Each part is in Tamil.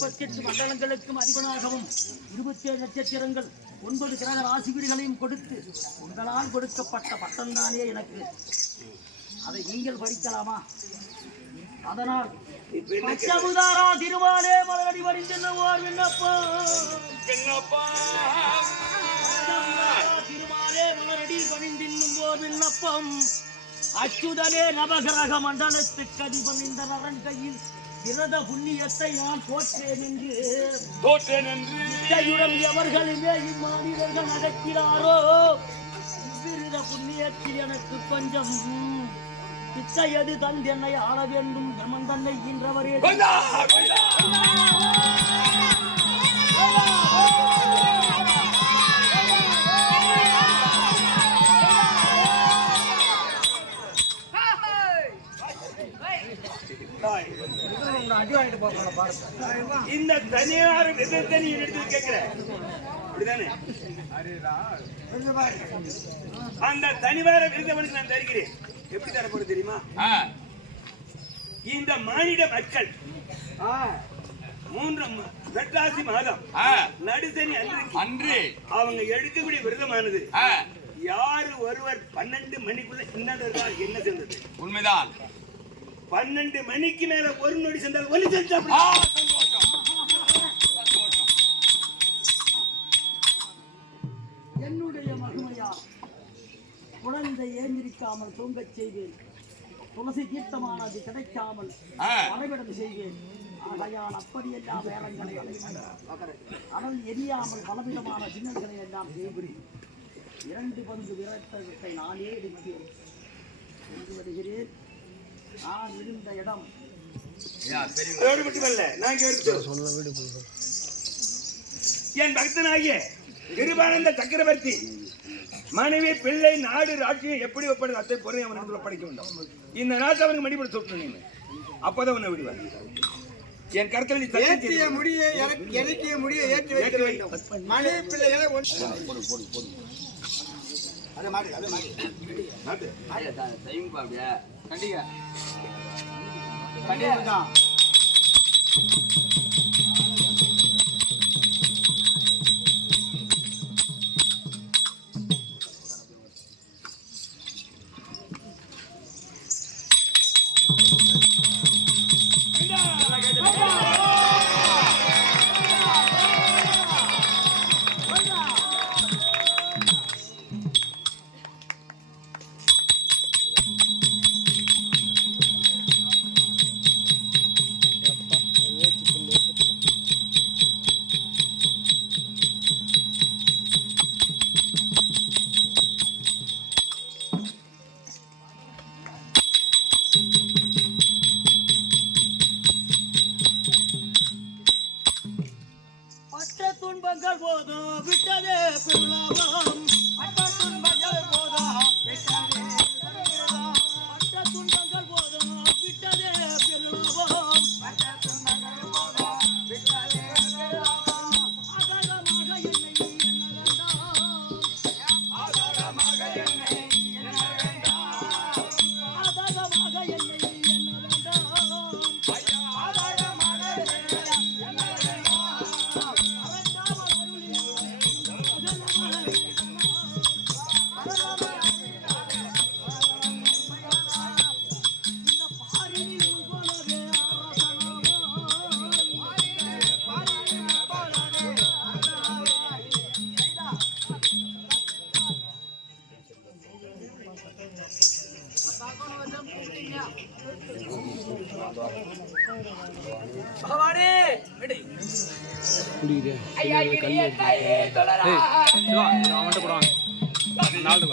நாற்பத்தி எட்டு மண்டலங்களுக்கும் அதிபனாகவும் இருபத்தி ஏழு நட்சத்திரங்கள் ஒன்பது கிரக ராசி வீடுகளையும் கொடுத்து உங்களால் கொடுக்கப்பட்ட பட்டம்தானே எனக்கு. அதை நீங்கள் படிக்கலாமா அதனால் பச்சமுதாரா திருவாலே மலரடி வரிந்தென்னுவார் விண்ணப்பம். திருமாலே மலரடி பணிந்தின்னும் விண்ணப்பம். அச்சுதனே நவகிரக மண்டலத்துக்கு அதிபன் இந்த நரன் கையில் விரத புண்ணியத்தை நான் போற்றேன் என்று. தோற்றேன் என்று இச்சையுடன் எவர்களுமே இம்மாநிலர்கள் நடக்கிறாரோ? இவ்விருத புண்ணியத்தில் எனக்கு கொஞ்சம் பிச்சையது தந்தென்னை ஆள வேண்டும்? எமன் தன்னை ஈன்றவரே. தாய். இந்த தனியார் விதத்தை நீ எடுத்து கேட்கிற. அப்படிதானே? அந்த தனிவார விருதவனுக்கு நான் தருகிறேன். எப்படி தரப்போறது தெரியுமா? இந்த மானிட மக்கள் மூன்று வெட்டாசி மாதம் நடுசனி அன்றைக்கு அன்று அவங்க எடுக்கக்கூடிய விரதமானது. யாரு ஒருவர் பன்னெண்டு மணிக்குள்ள இன்னதற்காக என்ன செஞ்சது உண்மைதான். பன்னெண்டு மணிக்கு மேல ஒரு நொடி சென்றால் செஞ்சா சந்தோஷம். என்னுடைய மகிமையா குழந்தை ஏந்திரிக்காமல் தூங்கச் செய்வேன். துளசி தீர்த்தமானது கிடைக்காமல். மறைவிடம் செய்வேன். ஆகையால் அப்படியெல்லாம் வேளங்களை அனல் எரியாமல் பலவிதமான சின்னங்களை எல்லாம் செய்கிறேன் இரண்டு பங்கு விரட்டத்தை நானே சென்று வருகிறேன். நான் இருந்த இடம். அதோடு மட்டுமல்ல நான் கேட்டு என் பக்தனாகிய கிருபானந்த சக்கரவர்த்தி மனைவி பிள்ளை நாடு ராட்சியம் எப்படி ஒப்படைது அத்தை பொருளை அவனுக்கு ஒப்படைக்க வேண்டும்? இந்த நாட்டை அவனுக்கு மடிபட சொல்லணும் நீங்க அப்பதான் அவனை விடுவார். என் சத்தியம் ஏற்றிய முடியை இறக்- இறக்கிய முடியை ஏற்றி வைக்க ஏற்றி வேண்டும். மனைவி பிள்ளைகளை ஒன்று. நாட்டு. ஐயா, த- செய்யுங்கப்பா அப்படியே. கண்டிப்பா கண்டிப்பா தான் புரியுது அவன்கிட்ட போடுவாங்க நாலு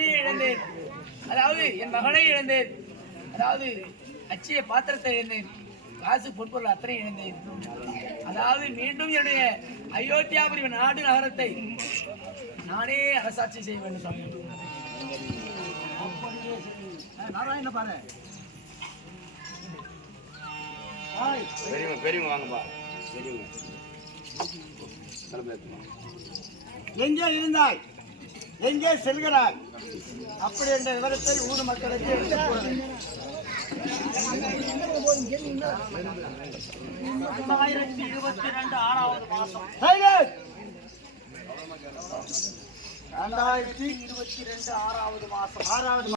மனைவியை இழந்தேன். அதாவது என் மகனை இழந்தேன். அதாவது அச்சிய பாத்திரத்தை இழந்தேன். காசு பொற்பொருள் அத்தனை இழந்தேன். அதாவது மீண்டும் என்னுடைய அயோத்தியாபுரி நாடு நகரத்தை நானே அரசாட்சி செய்ய வேண்டும் சாமி. நாராயண பாரு. பெரியவங்க பெரியவங்க வாங்கப்பா. பெரியவங்க. எங்கே இருந்தாய். எங்கே செல்கிறாய் அப்படி என்ற விவரத்தை ஊர் மக்களுக்கு எடுத்துக் கூற வேண்டும். ரெண்டாயிரத்தி இருபத்தி ரெண்டு ஆறாவது மாசம் சைலண்ட். ரெண்டாயிரத்தி இருபத்தி ரெண்டு ஆறாவது மாசம் ஆறாவது